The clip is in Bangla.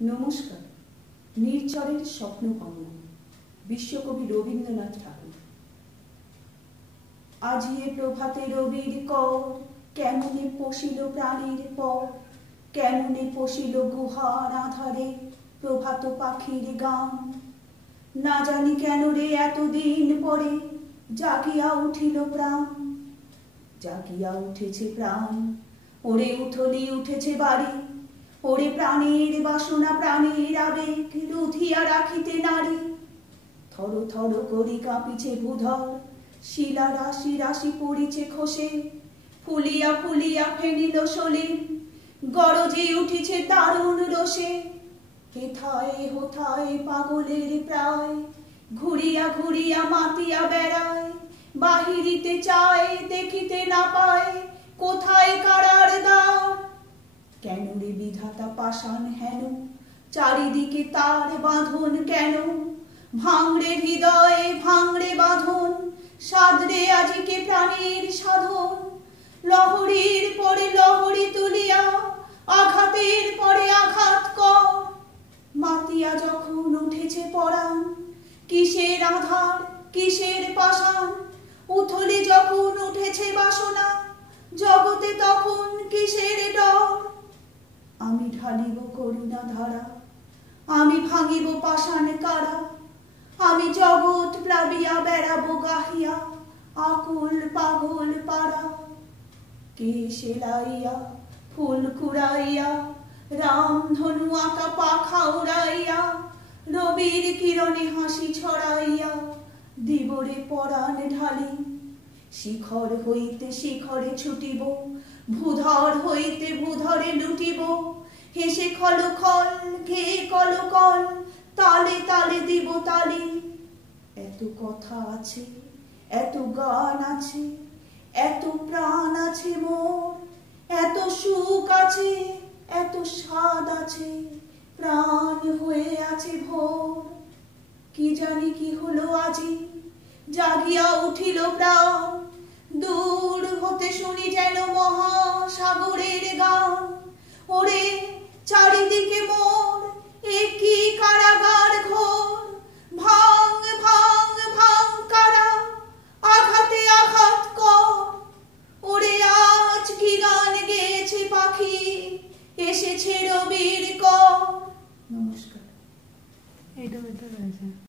নমস্কার। নির্ঝরের স্বপ্নভঙ্গ, বিশ্বকবি রবীন্দ্রনাথ ঠাকুর। আজিয়ে প্রভাতে রবির কর, কেমনে পশিল প্রাণীর পর, কেমনে পশিল গুহার আধারে প্রভাত পাখির গান। না জানি কেন রে এতদিন পরে জাগিয়া উঠিল প্রাণ, জাগিয়া উঠেছে প্রাণ। ওরে উথলি উঠেছে বাড়ি, ওরে প্রাণের বাসনা প্রাণের আবেগ রুধিয়া রাখিতে নারী। থর থর করি কাঁপিছে ভূধর, শিলা রাশি রাশি পড়িছে খসে, ফুলিয়া ফুলিয়া ফেনিল সলিল, গরজে উঠিছে দারুণ রোষে। হেথায় হোথায় পাগলের প্রায়, ঘুরিয়া ঘুরিয়া মাতিয়া বেড়ায়, বাহিরিতে চায় দেখিতে না পায় কোথায় কারার দ্বার। কেন রে বিধাতা পাষাণ হেন, চারিদিকে তার বাঁধন কেন? ভাঙড়ে হৃদয়ে ভাঙড়ে বাঁধন, সাদরে আজিকে প্রাণীর সাধন। লহরীর পরে লহরী তুলিয়া, আঘাতের পরে আঘাত কর। মাতিয়া যখন উঠেছে পরাণ, কিসের আধার কিসের পাষাণ। উথলি যখন উঠেছে বাসনা, জগতে তখন কিসের ডর। আমি ঢালিব করুণা ধারা, আমি ভাঙিব পাষাণ কারা। আমি জগৎ প্লাবিয়া বেড়াবো গাহিয়া, আকুল পাগল পাড়া। কে সেলাইয়া ফুল কুড়াইয়া, রামধনু আঁকা পাখা উড়াইয়া, রবির কিরণে হাসি ছড়াইয়া দিবরে পরাণ ঢালি। শিখর হইতে শিখরে ছুটিব, ভূধর হইতে ভূধরে লুটিব। হেসে খল খল খেয়ে কল কল, তালে তালে দিব তালি। এত কথা আছে, এত গান আছে, এত প্রাণ আছে মোর, এত সুখ আছে, এত স্বাদ আছে, প্রাণ হয়ে আছে ভোর। কি জানি কি হলো আজি, জাগিয়া উঠিল প্রাণ। দূর হতে শুনি যেন মহাসাগরের গান। ওরে চারিদিকে মোর এ কি কারাগার ঘোর। ভাঙ ভাঙ ভাঙ কারা, আঘাতে আঘাত কর। ওরে আজ কি গান গেয়েছে পাখি, এসেছে রবির কর। নমস্কার। এইটা রয়েছে।